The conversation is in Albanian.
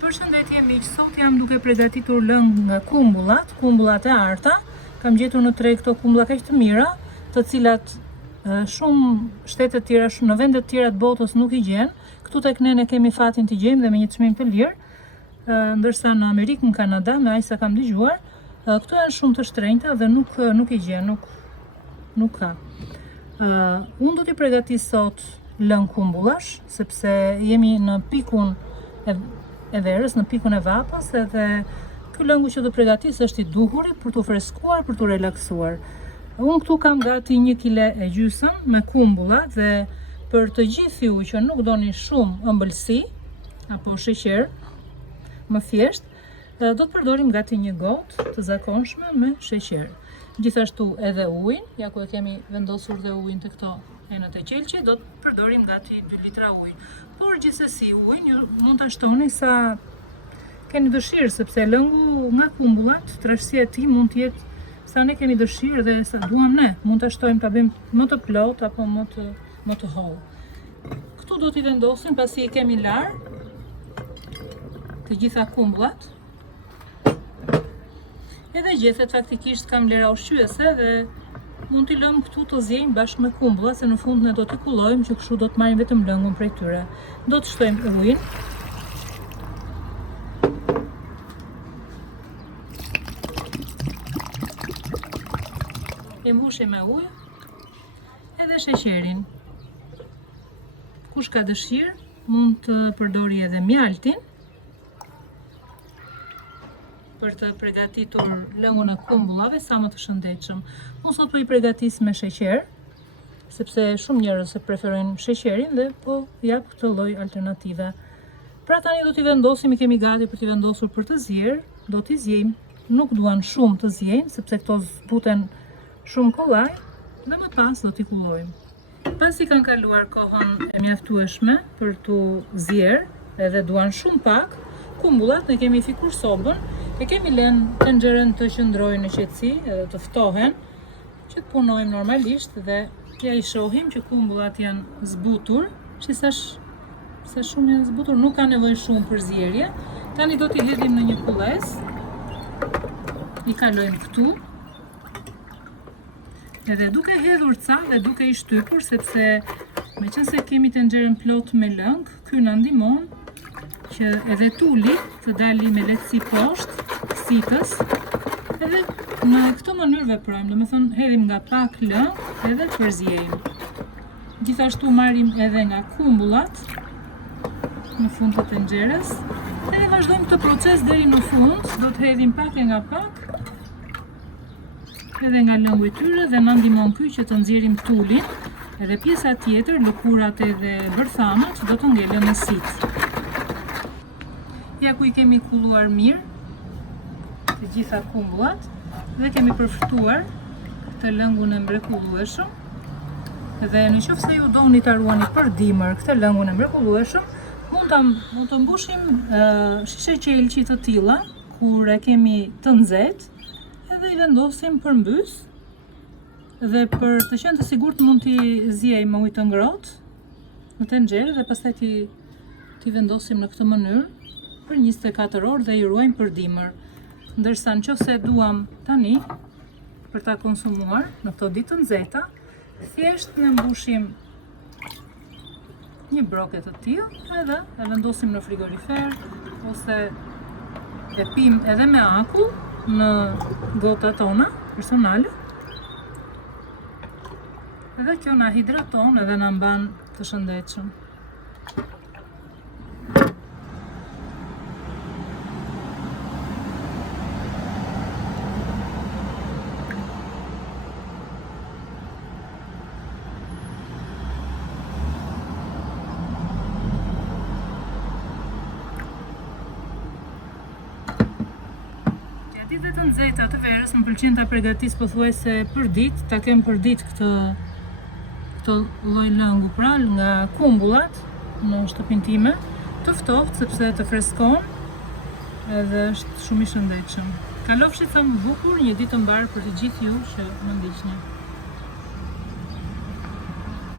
Përshëndetje miq, sot jam duke përgatitur lëng nga kumbullat e arta. Kam gjetur në tre këto kumbulla kaq të mira, të cilat shumë shtete të tjera, në vende të tjera të botës nuk i gjen. Këtu tek ne kemi fatin të gjejmë dhe me një çmim të lirë, ndërsa në Amerikë, në Kanada, me aq sa kam dëgjuar, këto janë shumë të shtrenjta dhe nuk i gjen, nuk ka. Unë do t'i përgatis sot lëng kumbullash, sepse jemi në pikun e verës, në pikun e vapës, edhe ky lëngu që do përgatis është i duhuri për t'u freskuar, për t'u relaksuar. Unë këtu kam gati 1,5 kg me kumbulla dhe për të gjithë ju që nuk doni shumë ëmbëlsi apo sheqer, më thjesht, do të përdorim gati 1 gotë të zakonshme me sheqer. Gjithashtu edhe ujin, ja ku e kemi vendosur dhe ujin të këto enët e qelçi, do të përdorim gati 2 litra ujin. Por gjithsesi ujin ju mund ta shtoni sa keni dëshirë, sepse lëngu nga kumbullat, trashësia e tij mund të jetë sa ne kemi dëshirë dhe sa duam ne. Mund ta shtojmë ta bëjmë më të plot apo më të hollë. Këtu do t'i vendosim pasi i kemi lar të gjitha kumbullat. Edhe gjethet faktikisht kam lera ushqyese dhe mund t'i lëmë këtu të zjejmë bashkë me kumbullat, se në fund ne do t'i kullojmë që kështu do të marrim vetëm lëngun prej tyre. Do të shtojmë ujin. E mbushim me ujë edhe sheqerin. Kush ka dëshirë mund të përdori edhe mjaltin për të përgatitur lëngun e kumbullave sa më të shëndetshëm. Unë sot po i përgatis me sheqer, sepse shumë njerëz e preferojnë sheqerin dhe po jap këtë lloj alternative. Pra tani do t'i vendosim, i kemi gati për t'i vendosur për të zier, do t'i zjejmë. Nuk duan shumë të zjejnë, sepse këto zbuten shumë kollaj dhe më pas do t'i kullojmë. Pasi kanë kaluar kohën e mjaftueshme për t'u zier, edhe duan shumë pak, kumbullat ne kemi fikur sobën, e kemi lënë tenxherën të qëndrojë në qetësi edhe të ftohen, që të punojmë normalisht dhe ja i shohim që kumbullat janë zbutur, që sa shumë janë zbutur, nuk ka nevojë shumë për zjerje. Tani do t'i hedhim në një kullez, i kalojmë këtu, edhe duke hedhur ca dhe duke i shtypur, sepse meqense kemi tenxherën plot me lëng, ky na ndihmon që edhe tuli të dali me lehtësi poshtë, sitës, edhe në këtë mënyrë veprojmë, do me thënë hedhim nga pak lëng edhe përzjejmë. Gjithashtu marrim edhe nga kumbullat në fund të tenxherës, edhe vazhdojmë këtë proces deri në fund, do të hedhim pak e nga pak, edhe nga lëngu i tyre dhe na ndihmon ky që të nxjerrim tulin, edhe pjesa tjetër, lëkurat edhe bërthamat, do të ngelen në sitë. Ja ku i kemi kulluar mirë të gjitha kumbullat dhe kemi përftuar këtë lëngun e mrekullueshëm. Dhe në qoftë se ju doni ta ruani për dimër këtë lëngun e mrekullueshëm, mund të mbushim shishe qelçi të tilla kur e kemi të nxehtë, edhe i vendosim përmbys dhe për të qenë të sigurt mund t'i zjejmë me ujë të ngrohtë në tenxherë dhe pastaj t'i vendosim në këtë mënyrë për 24 orë dhe i ruajmë për dimër. Ndërsa nëse duam tani për ta konsumuar në këto ditë të nxehta, thjesht ne mbushim një broke të tillë edhe e vendosim në frigorifer ose e pim edhe me akull në gotat tona personale. Edhe kjo na hidraton edhe na mban të shëndetshëm. Ditët të nxehta të verës më pëlqen ta përgatis pothuajse për ditë, ta kem për ditë këtë lloj lëngu pra nga kumbullat në shtëpinë time, të ftohtë sepse të freskon edhe është shumë i shëndetshëm. Kalofshi sa më bukur, një ditë të mbarë për të gjithë ju që më ndiqni.